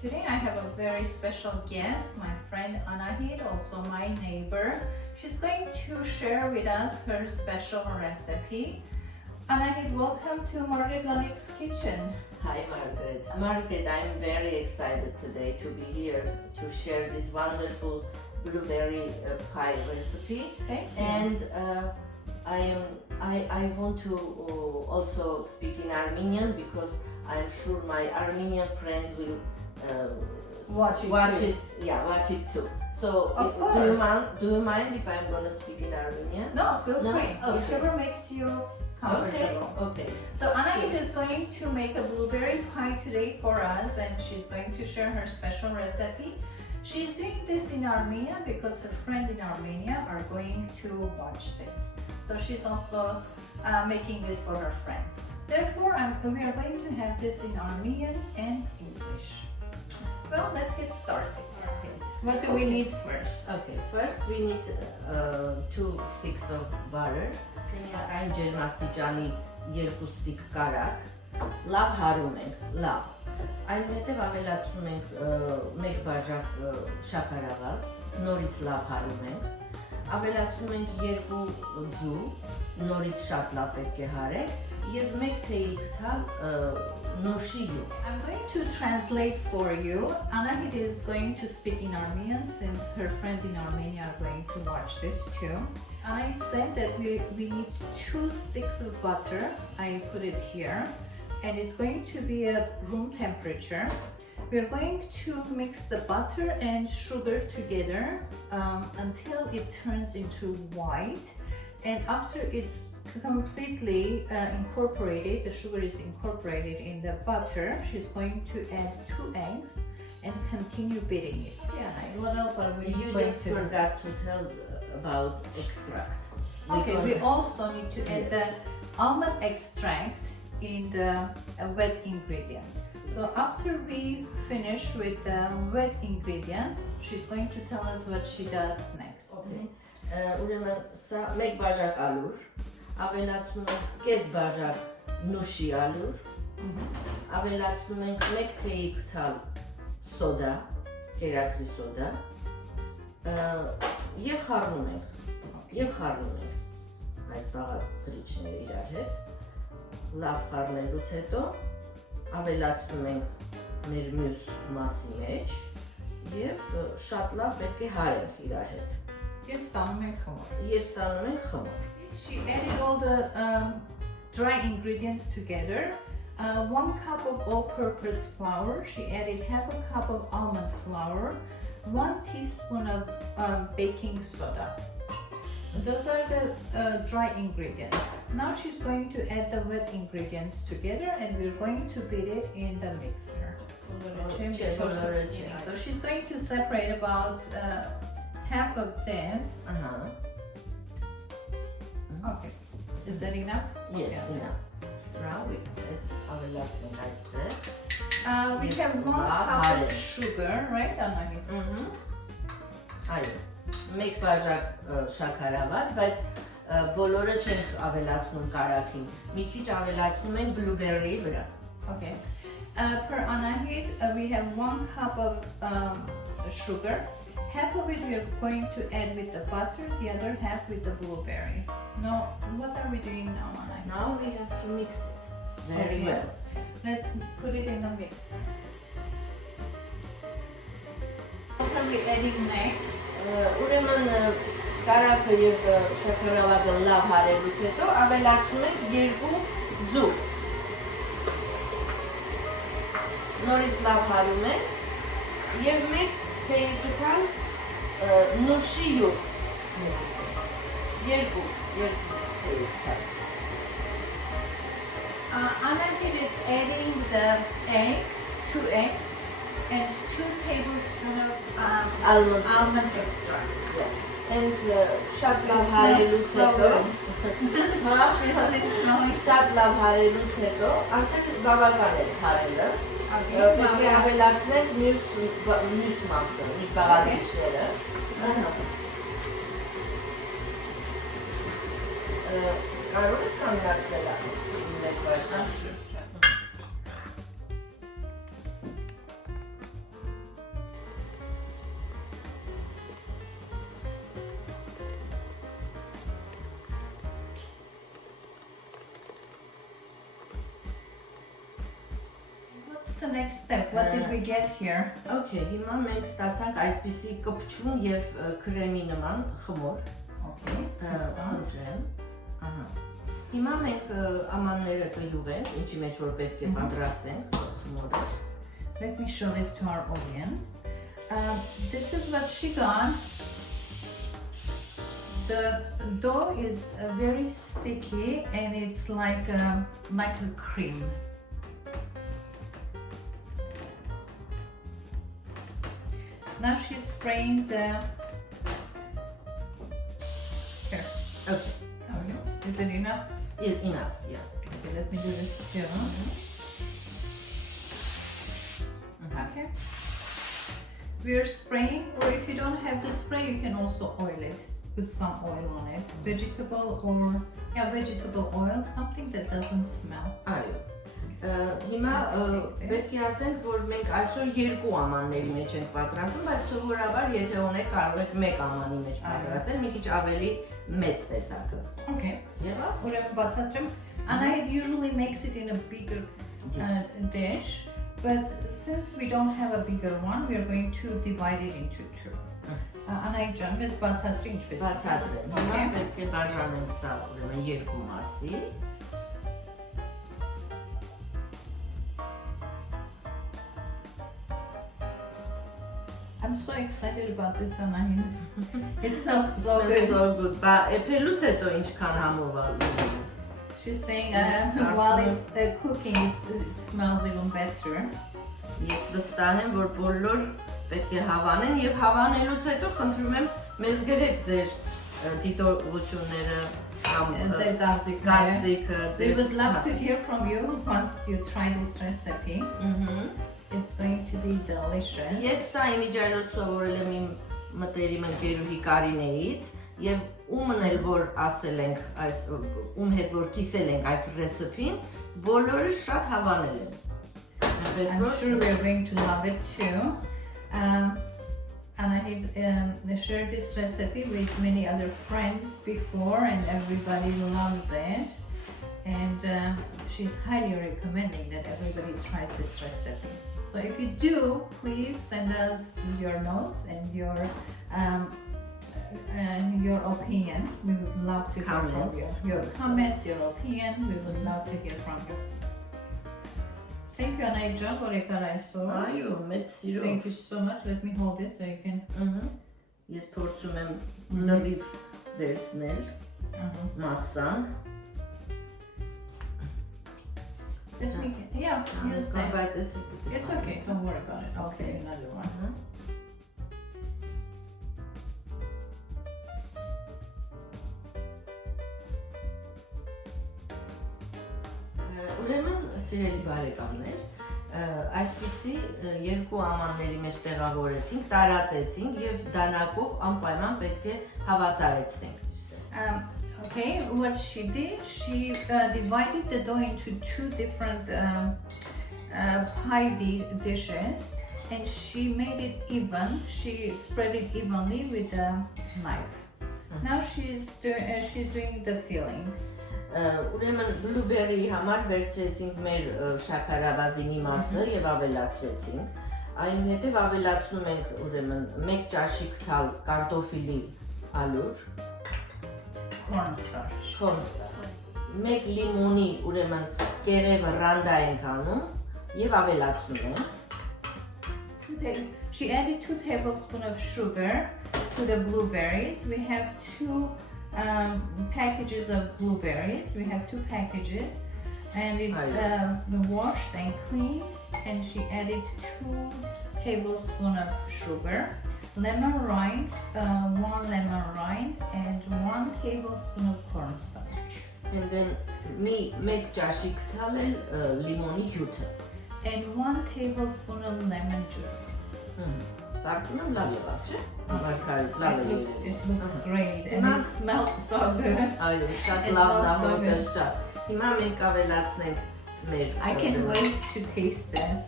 Today I have a very special guest, my friend Anahit, also my neighbor. She's going to share with us her special recipe. Anahit, welcome to LALIK'S kitchen. Hi Margaret. Margaret, I'm very excited today to be here to share this wonderful blueberry pie recipe. Thank you. And I want to also speak in Armenian because I'm sure my Armenian friends will watch it too. So do you mind if I'm gonna speak in Armenian? No, feel free. Okay. Whichever makes you comfortable. Okay. So Anahit is going to make a blueberry pie today for us, and she's going to share her special recipe. She's doing this in Armenia because her friends in Armenia are going to watch this. So she's also making this for her friends. Therefore, we are going to have this in Armenian and English. Well, let's get started. What do we need first? Okay, first we need 2 sticks of butter. Սենյակային ջերմաստիճանի 2 ստիկ կարակ, լավ հարում ենք, լավ։ Այնուհետև ավելացնում ենք 1 բաժակ շաքարավազ, նորից լավ հարում ենք, ավելացնում ենք 2 ձու, նորից շատ լավ պետք է հարեք, եւ 1 թեյի կթալ նոշի յուղ։ I'm going to translate for you. Anahit is going to speak in Armenian since her friends in Armenia are going to watch this too. I said that we need 2 sticks of butter. I put it here, and it's going to be at room temperature. We're going to mix the butter and sugar together until it turns into white, and after it's completely incorporated, the sugar is incorporated in the butter, she's going to add 2 eggs and continue beating it. Yeah, what else are we You going just to forgot to tell about extract. Okay, we also need to add the almond extract in the wet ingredient. So after we finish with the wet ingredients, she's going to tell us what she does next. Okay. Ուրեմն սա 1 բաժակ ալուր, ավելացնում ենք կես բաժակ նուշի ալուր, ավելացնում ենք 1 թեյի կթալ սոդա, կերակրի սոդա, եւ խառնում ենք այս բաղադրիչները իրար հետ, լավ խառնելուց հետո ավելացնում ենք մեր մյուս մասի մեջ եւ շատ լավ պետք է հարենք իրար հետ։ Եւ ստանում ենք խմոր։ She added all the dry ingredients together. 1 cup of all-purpose flour. She added half a cup of almond flour, 1 teaspoon of baking soda. Those are the dry ingredients. Now she's going to add the wet ingredients together, and we're going to beat it in the mixer. So she's going to separate about half of this. Okay, is that enough? Yes, enough. Now we press avելացնենք այստեղ։ We have 1 cup of sugar, right, Anahit? Այո, 1 բաժակ շաքարավազ, բայց բոլորը չենք ավելացնում կարակին։ Մի քիչ ավելացնում ենք blueberry-ի վրա։ Okay. Per Anahit, we have 1 cup of sugar. Half of it we are going to add with the butter, the other half with the blueberry. Now, what are we doing now, Anahit? Now we have to mix it very well. Let's put it in the mix. What are we adding next? Ուրեմն կարակը եւ շաքարավազը լավ հարելուց հետո ավելացնում ենք 2 ձու։ Նորից լավ հարում ենք եւ 1 թեյի կթալ նուշի յուղ։ 2 թեյի կթալ։ Anahit is adding the egg, 2 eggs, and 2 tablespoons of almond extract. Yes. And շատ լավ հարելուց հետո շատ լավ հարելուց հետո արդեն բավական է հարելը։ Պետք է ավելացնենք մյուս մասը, մյուս բաղադրիչները։ Կարող ես կանգնացնել այն։ the next step? What did we get here? Okay, հիմա մենք ստացանք այսպիսի կպչուն եւ քրեմի նման խմոր։ Okay. Խնդրեմ։ Ահա։ Հիմա մենք ամանները կլուգենք, ինչի մեջ որ պետք է պատրաստենք խմորը։ Let me show this to our audience. This is what she got. The dough is very sticky and it's like a cream. Now she's spraying the. Here. Okay. Is it enough? It's enough, yeah. Okay, let me do this too. Okay. We're spraying, or if you don't have the spray, you can also oil it. Put some oil on it. Vegetable or vegetable oil, something that doesn't smell. Այո։ Հիմա պետք է ասենք, որ մենք այսօր երկու ամանների մեջ ենք պատրաստում, բայց սովորաբար եթե ունեք կարող եք մեկ ամանի մեջ պատրաստել, մի քիչ ավելի մեծ տեսակը։ Okay. Եղա՞։ Ուրեմն բացատրեմ. Anahit usually makes it in a bigger dish, but since we don't have a bigger one, we are going to divide it into two. Anahit ջան, մեզ բացատրի ինչպես։ Բացատրեմ։ Հիմա պետք է բաժանենք սա ուրեմն երկու մասի։ I'm so excited about this, Anahit. It smells so It good. smells so good. Բա էփելուց հետո ինչքան համով ալու։ She's saying while it's cooking, it smells even better. Ես վստահ եմ, որ բոլոր պետք է հավանեն եւ հավանելուց հետո խնդրում եմ մեզ գրեք ձեր դիտողությունները կամ ձեր կարծիքը։ We would love to hear from you once you try this recipe. It's going to be delicious. Ես սա իմիջիայլոց սովորել եմ իմ մտերիմ ընկերուհի Կարինեից եւ ումն էլ որ ասել ենք այս ում հետ որ կիսել ենք այս ռեսիպին, բոլորը շատ հավանել են։ I'm sure we're going to love it too. Anahit shared this recipe with many other friends before and everybody loves it. And she's highly recommending that everybody tries this recipe. So if you do, please send us your notes and your opinion. We would love to hear from you. Your comments, your opinion, we would love to hear from you. Thank you, Anahit. Այո, մեծ սիրով։ Thank you so much. Let me hold this so you can. Ես փորձում եմ լրիվ վերցնել մասսան։ Let me use that. It's okay, don't worry about it. I'll get another one. Ուրեմն սիրելի բարեկամներ, այսպիսի երկու ամանների մեջ տեղավորեցինք, տարածեցինք եւ դանակով անպայման պետք է հավասարեցնենք։ Okay, what she did, she divided the dough into two different pie dishes, and she made it even. She spread it evenly with a knife. Now she's doing the filling. Ուրեմն բլուբերի համար վերցրեցինք մեր շաքարավազինի մասը եւ ավելացրեցինք։ Այնուհետեւ ավելացնում ենք ուրեմն 1 ճաշիկ թալ կարտոֆիլի ալուր, cornstarch, 1 լիմոնի ուրեմն կեղևը ռանդա ենք անում եւ ավելացնում ենք։ She added 2 tablespoons of sugar to the blueberries. We have 2 packages of blueberries. We have 2 packages, and it's washed and cleaned. And she added 2 tablespoons of sugar, lemon rind, 1 lemon rind, and 1 tablespoon of cornstarch. And then make ճաշիկ թալ լիմոնի հյութը, and 1 tablespoon of lemon juice. Կարծում եմ լավ եղավ, չէ՞։ It looks great and it smells so good. Այո, շատ լավն է, շատ։ Հիմա մենք ավելացնենք մեր I can't wait to taste this.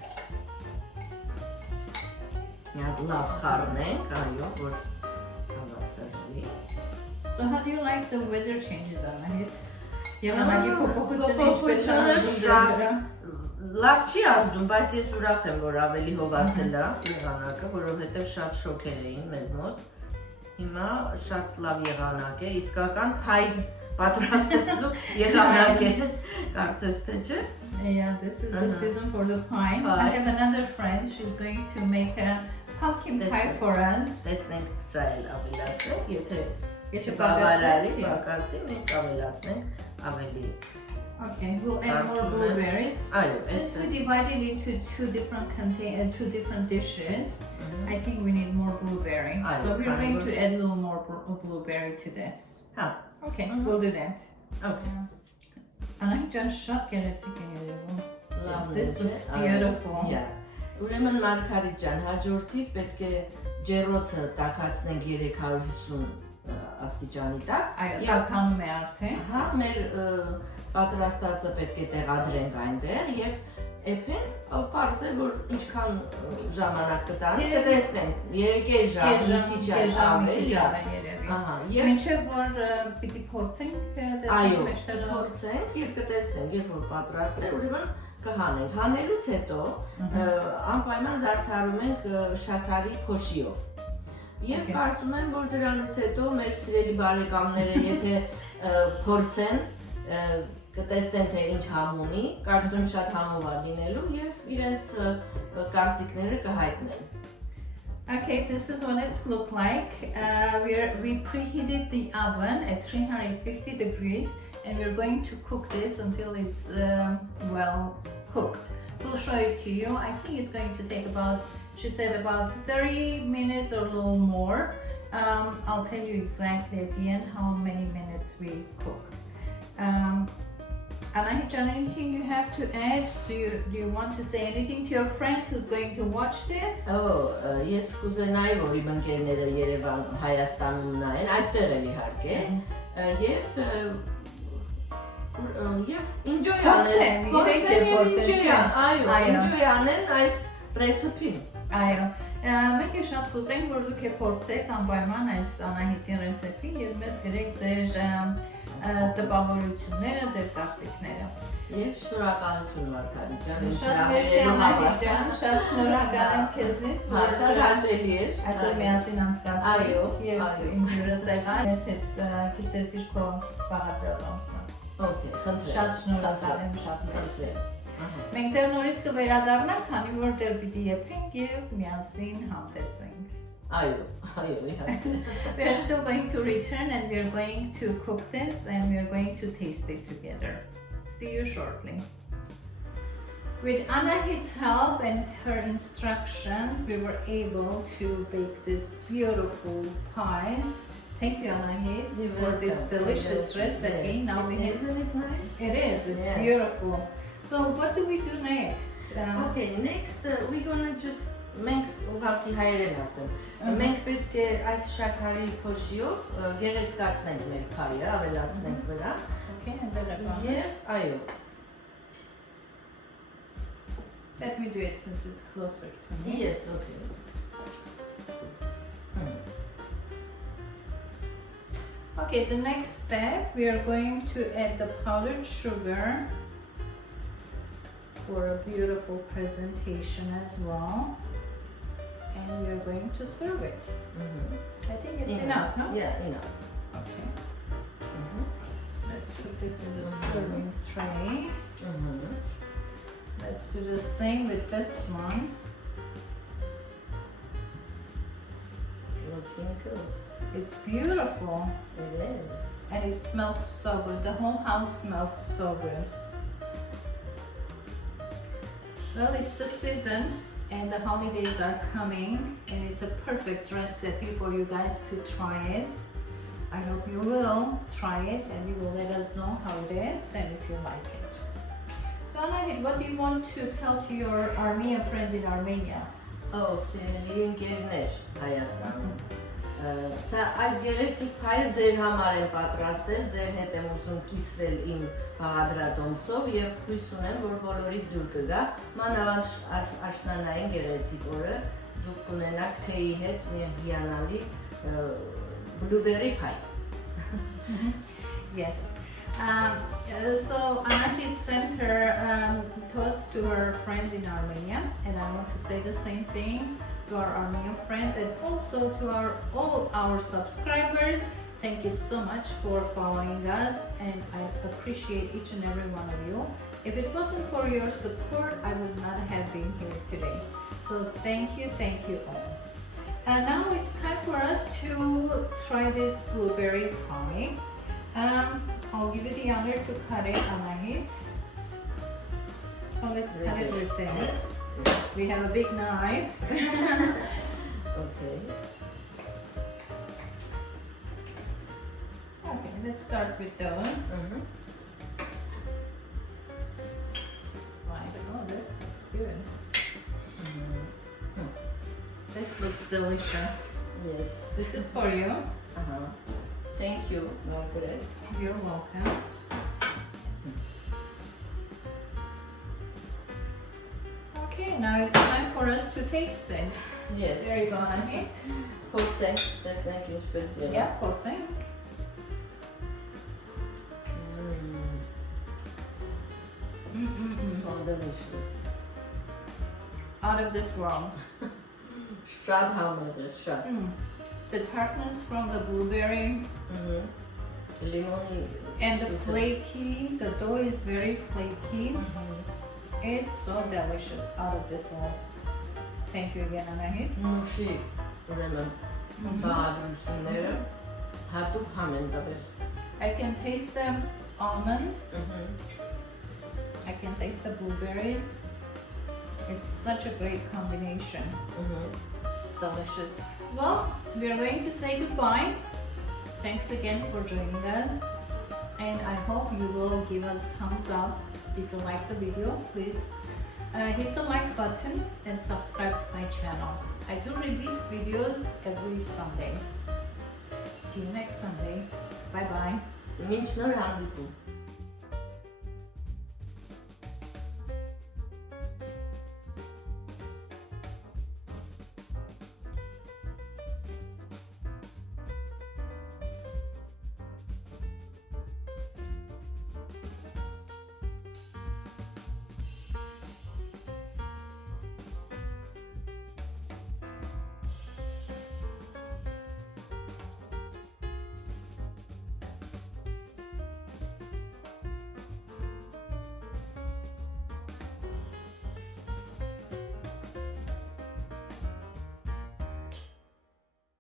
Միակ լավ խառնենք, այո, որ հավասարվի։ So how do you like the weather changes, Anahit? Փոփոխությունը շատ լավ չի ազդում, բայց ես ուրախ եմ, որ ավելի հովացել է եղանակը, որովհետև շատ շոքեր էին մեզ մոտ։ Հիմա շատ լավ եղանակ է, իսկական փայ պատրաստելու եղանակ է, կարծես թե չէ։ Yeah, this is the season for the pie. I have another friend. She's going to make a pumpkin pie for us. Տեսնենք սա էլ ավելացնենք, եթե բաղարարի, բաղարսի, մենք ավելացնենք ավելի։ Okay, we'll add more blueberries. Since we divided into two different dishes, I think we need more blueberry. So we're going to add a little more blueberry to this. Okay, we'll do that. Okay. Anahit շատ գեղեցիկ է երևում. Love, this looks beautiful. Yeah. Ուրեմն Մարգարիտ ջան, հաջորդիվ պետք է ջեռոցը տաքացնենք 350 աստիճանի տակ։ Այո, տաքանում է արդեն։ Հա, մեր պատրաստածը պետք է տեղադրենք այնտեղ եւ էփեն, պարզ է որ ինչքան ժամանակ կտանի, կտեսնենք 3 ժամ, մի քիչ ավելի։ Ահա, եւ մինչեւ որ պիտի փորձենք տեսնենք մեջտեղը փորձենք եւ կտեսնենք, երբ որ պատրաստ է, ուրեմն կհանենք։ Հանելուց հետո անպայման զարդարում ենք շաքարի փոշիով։ Եվ կարծում եմ, որ դրանից հետո մեր սիրելի բարեկամները, եթե փորձեն, կտեսնեն թե ինչ համ ունի, կարծում եմ շատ համով է լինելու եւ իրենց կարծիքները կհայտնեն։ Okay, this is what it looks like. We preheated the oven at 350 degrees and we're going to cook this until it's well cooked. We'll show it to you. I think it's going to take about, she said, about 30 minutes or a little more. I'll tell you exactly at the end how many minutes we cooked. Anahit, anything you have to add? Do you want to say anything to your friends who's going to watch this? Ես կուզենայի, որ իմ ընկերները Երևան, Հայաստանում նայեն, այստեղ էլ իհարկե, եւ enjoy անեն այս recipe-ն։ Այո, մենք շատ կուզենք, որ դուք փորձեք անպայման այս Անահիտի ռեսեպին եւ մեզ գրեք ձեր տպավորությունները, ձեր կարծիքները։ Եվ շնորհակալություն Մարգարիտ ջան, շատ մերսի Անահիտ ջան, շատ շնորհակալ եմ քեզնից, որ շատ հաճելի էր այսօր միասին անցկացրինք եւ իմ հյուրս եղար, ես հետ կիսեցիր քո բաղադրատոմսը։ Okay, խնդրեմ։ Շատ շնորհակալ եմ, շատ մերսի։ Մենք դեռ նորից կվերադառնանք, քանի որ դեռ պիտի եփենք եւ միասին համտեսենք։ We are still going to return and we are going to cook this and we are going to taste it together. See you shortly. With Anahit's help and her instructions, we were able to bake these beautiful pies. Thank you, Anahit, for this delicious recipe. Yes. Now we have. Isn't it nice? It is. It's beautiful. So what do we do next? Okay, next we're gonna just մենք ուղղակի հայերեն ասեմ։ Մենք պետք է այս շաքարի փոշիով գեղեցկացնենք մեր փայը, ավելացնենք վրա։ Okay, and then Եվ այո։ Let me do it since it's closer to me. Yes, okay. Okay, the next step, we are going to add the powdered sugar for a beautiful presentation as well. And we are going to serve it. I think it's enough, huh? Yeah, enough. Okay. Let's put this in the serving tray. Let's do the same with this one. Looking good. It's beautiful. It is. And it smells so good. The whole house smells so good. Well, it's the season and the holidays are coming and it's a perfect recipe for you guys to try it. I hope you will try it and you will let us know how it is and if you like it. So Anahit, what do you want to tell to your Armenian friends in Armenia? Սիրելի ընկերներ Հայաստանում։ Սա այս գեղեցիկ փայը ձեր համար եմ պատրաստել, ձեր հետ եմ ուզում կիսվել իմ բաղադրատոմսով եւ հույս ունեմ, որ բոլորիդ դուր կգա, մանավանդ աշնանային գեղեցիկ օրը դուք կունենաք թեյի հետ մի հիանալի blueberry pie. Yes. So Anahit sent her thoughts to her friends in Armenia, and I want to say the same thing to our Armenian friends and also to all our subscribers. Thank you so much for following us, and I appreciate each and every one of you. If it wasn't for your support, I would not have been here today. So thank you all. And now it's time for us to try this blueberry pie. I'll give you the honor to cut it, Anahit. Oh, let's cut it with this. We have a big knife. Okay. Okay, let's start with those. Slide. Oh, this looks good. This looks delicious. Yes. This is for you. Thank you, Margaret. You're welcome. Okay, now it's time for us to taste it. Yes. There you go, Anahit. Փորձենք, տեսնենք ինչպես եղավ։ Yeah, փորձենք. So delicious. Out of this world. Շատ համեղ է, շատ։ The tartness from the blueberry Lemon and the flaky, the dough is very flaky. It's so delicious, out of this world. Thank you again, Anahit. Մուշի, ուրեմն, բաղադրությունները հատուկ համ են տվել։ I can taste the almond. I can taste the blueberries. It's such a great combination. Delicious. Well, we are going to say goodbye. Thanks again for joining us, and I hope you will give us thumbs up if you like the video. Please hit the like button and subscribe to my channel. I do release videos every Sunday. See you next Sunday. Bye bye. Մինչ նոր հանդիպում։